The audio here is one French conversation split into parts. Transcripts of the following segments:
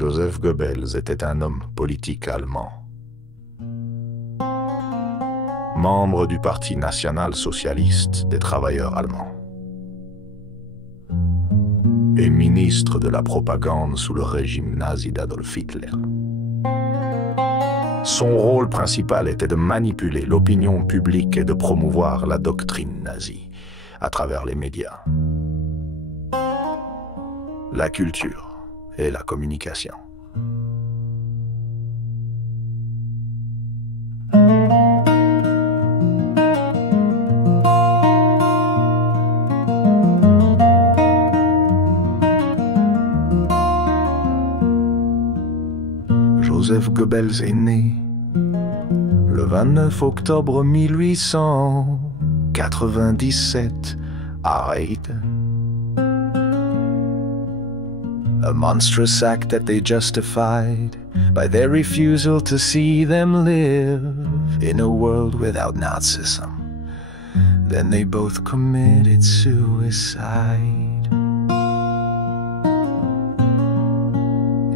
Joseph Goebbels était un homme politique allemand. Membre du Parti national-socialiste des travailleurs allemands. Et ministre de la propagande sous le régime nazi d'Adolf Hitler. Son rôle principal était de manipuler l'opinion publique et de promouvoir la doctrine nazie à travers les médias, la culture et la communication. Joseph Goebbels est né le 29 octobre 1897 à Reit. A monstrous act that they justified by their refusal to see them live in a world without Nazism. Then they both committed suicide.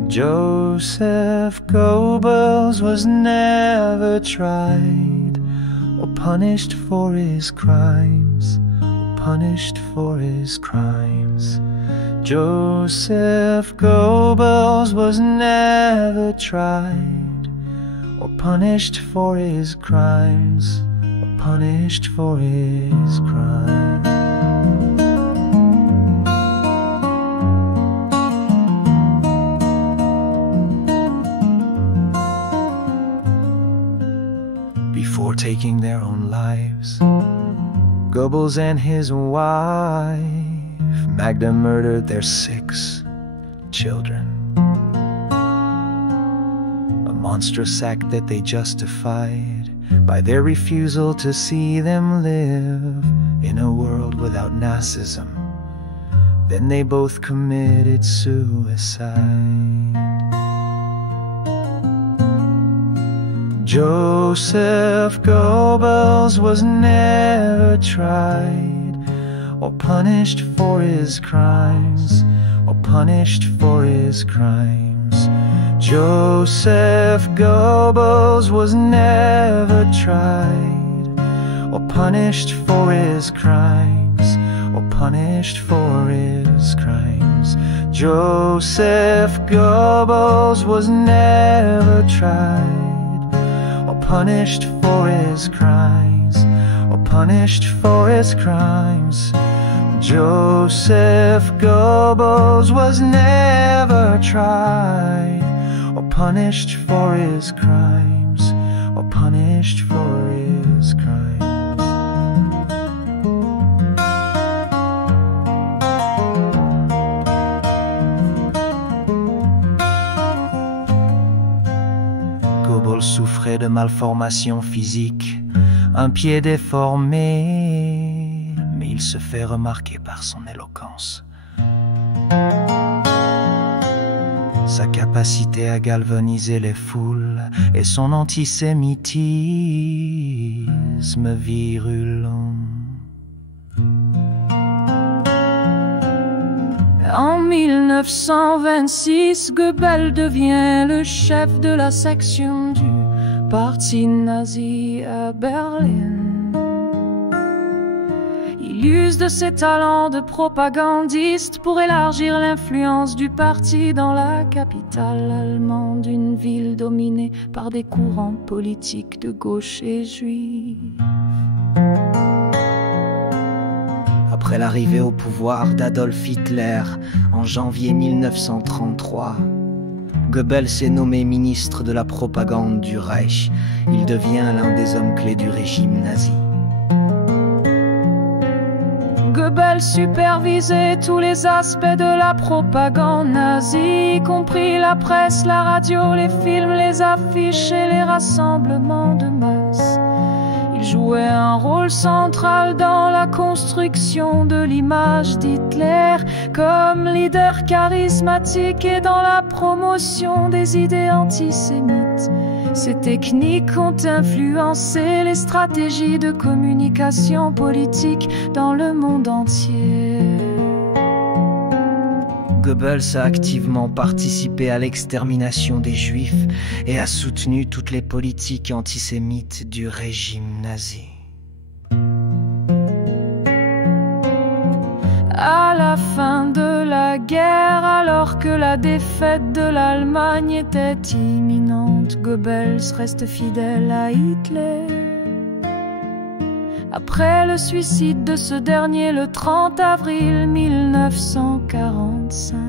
Joseph Goebbels was never tried or punished for his crimes, punished for his crimes. Joseph Goebbels was never tried or punished for his crimes, or punished for his crimes. Before taking their own lives, Goebbels and his wife Magda murdered their 6 children. A monstrous act that they justified by their refusal to see them live in a world without Nazism. Then they both committed suicide. Joseph Goebbels was never tried or punished for his crimes, or punished for his crimes. Joseph Goebbels was never tried or punished for his crimes, or punished for his crimes. Joseph Goebbels was never tried or punished for his crimes, or punished for his crimes. Joseph Goebbels was never tried or punished for his crimes, or punished for his crimes. Goebbels souffrait de malformations physiques, un pied déformé, mais il se fait remarquer par son éloquence, sa capacité à galvaniser les foules et son antisémitisme virulent. En 1926, Goebbels devient le chef de la section du parti nazi à Berlin. Il use de ses talents de propagandiste pour élargir l'influence du parti dans la capitale allemande, une ville dominée par des courants politiques de gauche et juifs. Après l'arrivée au pouvoir d'Adolf Hitler en janvier 1933, Goebbels est nommé ministre de la propagande du Reich. Il devient l'un des hommes clés du régime nazi. Goebbels supervisait tous les aspects de la propagande nazie, y compris la presse, la radio, les films, les affiches et les rassemblements de masse. Il jouait un rôle central dans la construction de l'image d'Hitler comme leader charismatique et dans la promotion des idées antisémites. Ces techniques ont influencé les stratégies de communication politique dans le monde entier. Goebbels a activement participé à l'extermination des Juifs et a soutenu toutes les politiques antisémites du régime nazi. À la fin de la guerre, alors que la défaite de l'Allemagne était imminente, Goebbels reste fidèle à Hitler. Après le suicide de ce dernier le 30 avril 1945.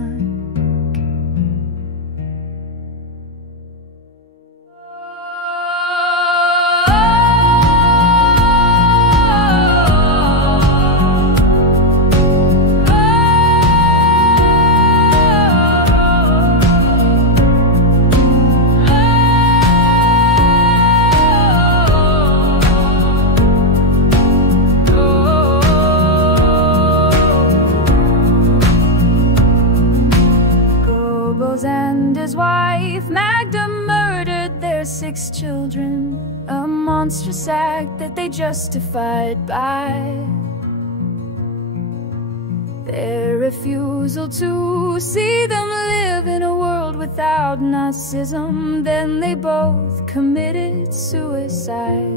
And his wife Magda murdered their 6 children, a monstrous act that they justified by their refusal to see them live in a world without Nazism. Then they both committed suicide.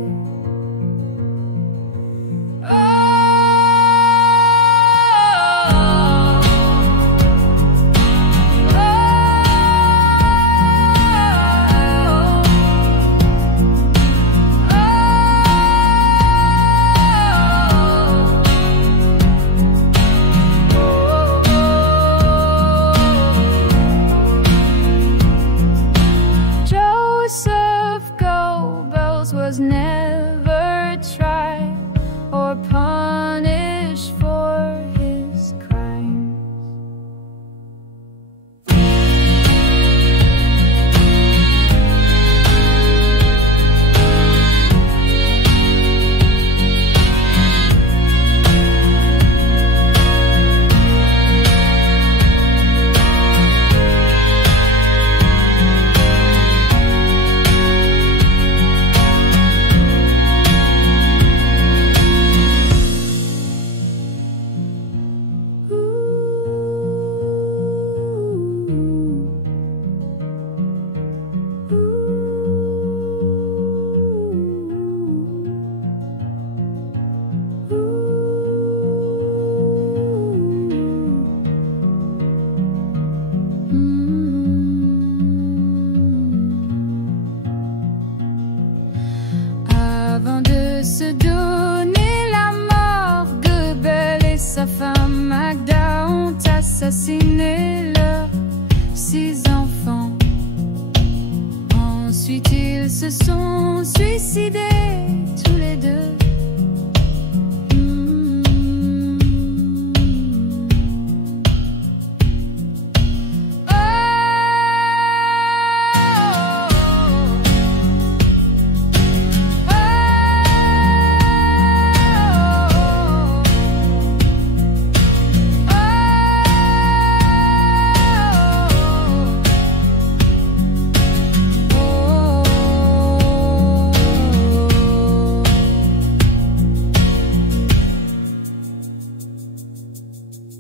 Was never tried or punished for his crimes. Avant de se donner la mort, Goebbels et sa femme Magda ont assassiné leurs 6 enfants. Ensuite ils se sont suicidés tous les deux.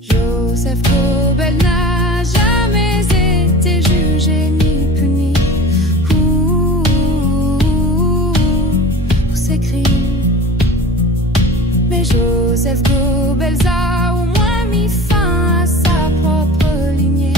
Joseph Goebbels n'a jamais été jugé ni puni pour ses crimes. Mais Joseph Goebbels a au moins mis fin à sa propre lignée.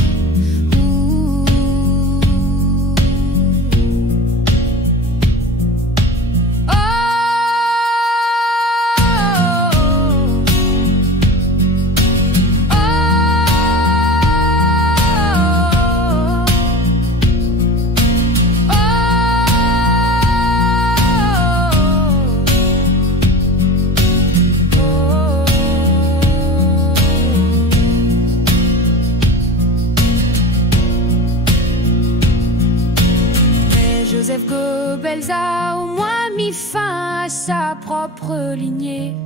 Joseph Goebbels a au moins mis fin à sa propre lignée.